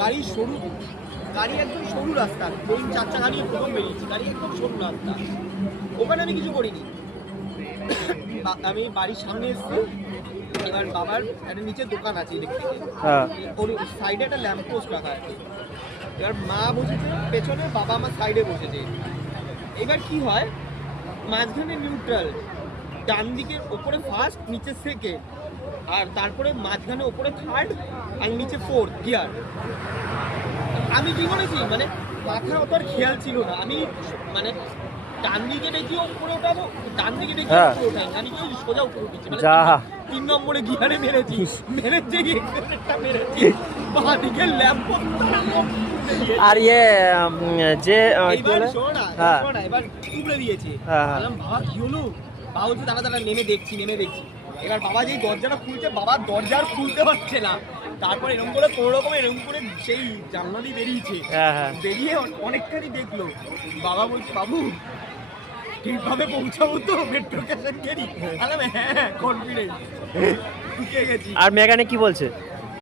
গাড়ি সরু, গাড়ি একদম সরু রাস্তা, 4 চাকা নিয়ে প্রথম বেরিয়েছি, গাড়ি একদম সরু রাস্তা, ওখানে আমি কিছু করিনি। আমি বাড়ির সামনে এসেছি, এবার বাবার একটা নিচে দোকান আছে ইলেকট্রিকের, ওর সাইডে একটা ল্যাম্প পোস্ট রাখা আছে। এবার মা বসেছে পেছনে, বাবা আমার সাইডে বসেছে। এবার কি হয়, মাঝখানে নিউট্রাল, ডান দিকের ওপরে ফার্স্ট, নিচে সেকেন্ড, আর তারপরে মাঝখানে ওপরে থার্ড, আর নিচে ফোর্থ গিয়ার। আমি কি করেছি, মানে মাথায় অত আর খেয়াল ছিল না, আমি মানে ডান দিকে দেখি উপরে ওঠাবো, ডান দিকে দেখি উপরে ওঠাই, আমি কি সোজা উপরে উঠেছি, মানে 3 নম্বরে গিয়ারে মেরেছি, মেরেছি একটা মেরেছি, বাঁ দিকে ল্যাম্প। আর ইয়ে যে এবার শোনা, এবার উপরে দিয়েছে, বললাম বাবা কি হলো, বাবা বলছে দাঁড়া দাঁড়া নেমে দেখছি। এবার বাবা যেই দরজাটা খুলছে, বাবা দরজা আর খুলতে পারছে না, তারপর এরকম করে কোনো রকম এরকম করে সেই জানলা দিয়ে বেরিয়েছে, বেরিয়ে অনেকখানি দেখলো। বাবা বলছে বাবু ঠিকভাবে পৌঁছাবো তো মেট্রো স্টেশন গেরি? হ্যাঁ কনফিডেন্ট, ঢুকে গেছি। আর মেকানিক কি বলছে?